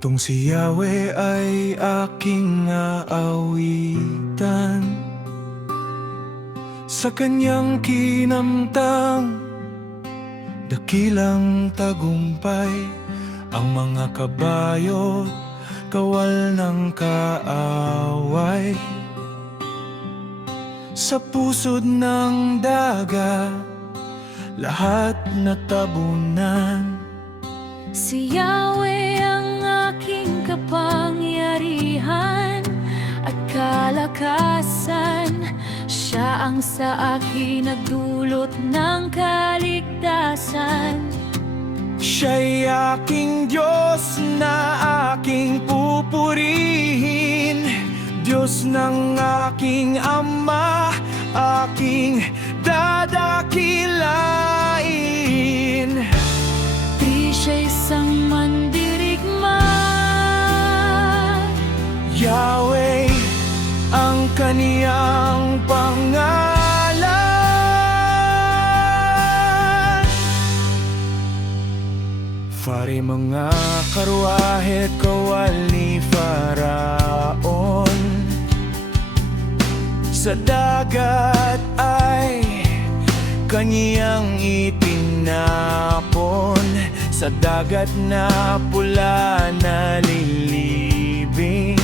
Kung si Yahweh ay aking aawitan, sa kanyang kinamtang, dakilang tagumpay, ang mga kabayo, kawal ng kaaway. Sa pusod ng dagat, lahat natabunan. Si Yahweh ang aking kapangyarihan at kalakasan. Siya ang sa akin nagdulot ng kaligtasan. Siya'y aking Diyos na aking pupurihin, Diyos ng aking Ama, aking dadakilain. Di siya isang mandirigma, Yahweh ang kaniyang pangalan. Fari mga karwahe, kawal ni Faraon, sa dagat ay kaniyang itinapon, sa dagat na pula na lilibing.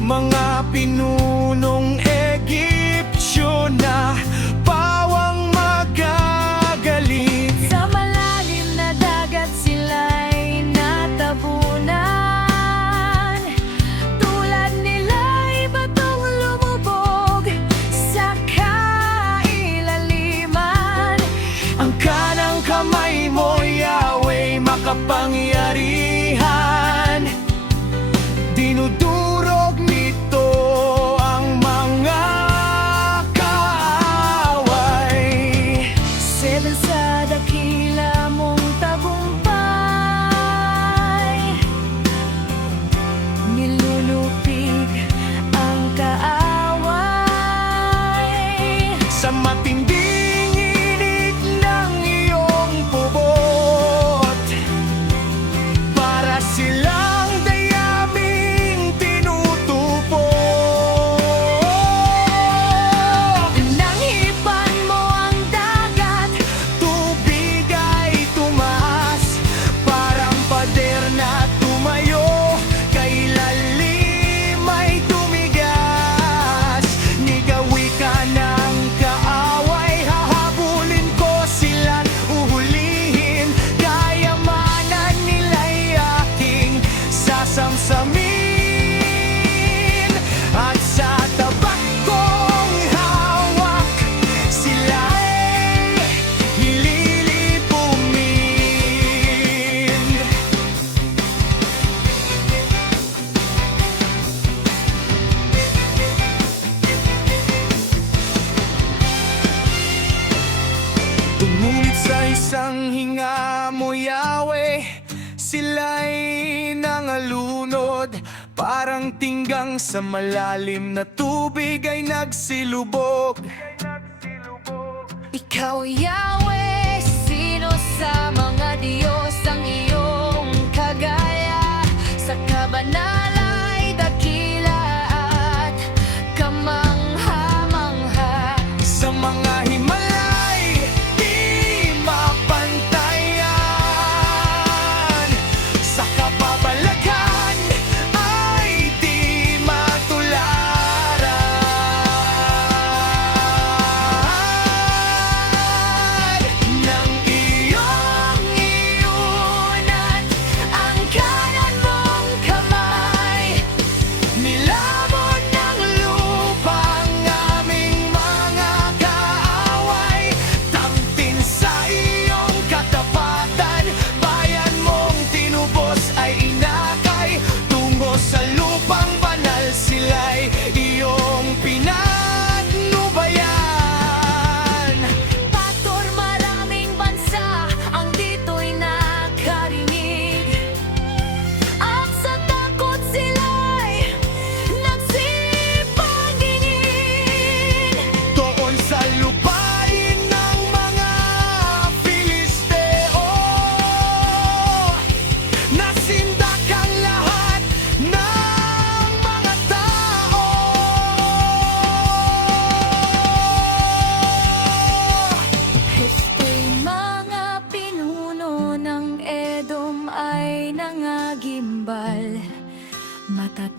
Mga pinunong Egyptyo na pawang magagaling. sa malalim na dagat sila'y natabunan. Tulad nila'y batong lumubog sa kailaliman. Ang kanang kamay mo, Yahweh, makapangyarihan. Dinudurog nito ang mga kaaway. Seven sa dakila mong tagumpay, nilulupig ang kaaway. Sa matinding init ng iyong pubot, para silang dayaming tinutupo. Pinanghipan mo ang dagat, Tubig ay tumaas, parang pader na tumayo, kay lalim ay tumigas. Nigawi ka ng kaaway, hahabulin ko sila't uhulihin. Kayamanan nila'y aking sasamsamin, at sa tabak kong hawak sila'y ililipumin. Tumulit sa isang hinga mo, Yahweh, sila'y nangalunod, parang tinggang sa malalim na tubig ay nagsilubog. ikaw Yahweh, sino sa mga Diyos ang iyong kagaya? Sa kabanalay dakila at kamangha-mangha. Sa mga Himalay, di mapantayan. Sa kababalaghan, ay di matularan ng iyong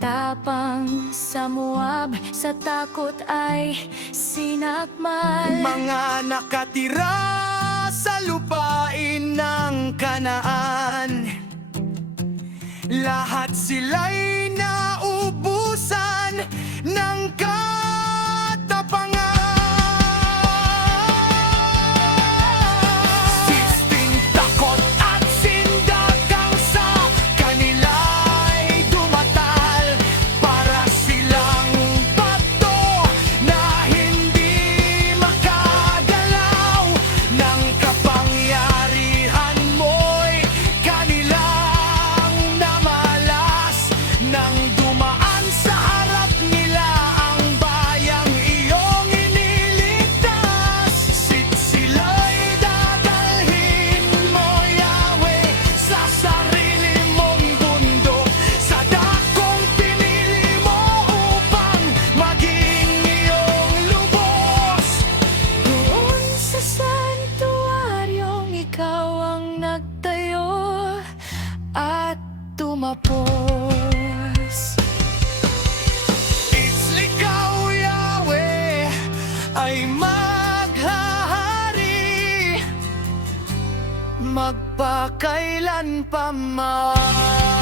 Matapang sa Moab, sa takot ay sinakmal. Mga nakatira sa lupain ng Kanaan, lahat sila'y naubusan ng katapangan. Sisting takot at sindagang sa kanila'y dumatal, para silang bato na hindi makagalaw. Ng kapangyarihan mo'y kanilang namalas, nang dumaan sa harap nila ang bayang iyong iniligtas. Sila'y dadalhin mo, Yahweh, sa sarili mong bundok, sa dakong pinili mo upang maging iyong lubos. Doon sa santuaryong ikaw ang nagtayo at tumapos. It's ikaw, Yahweh, ay maghahari magpakailan pa man.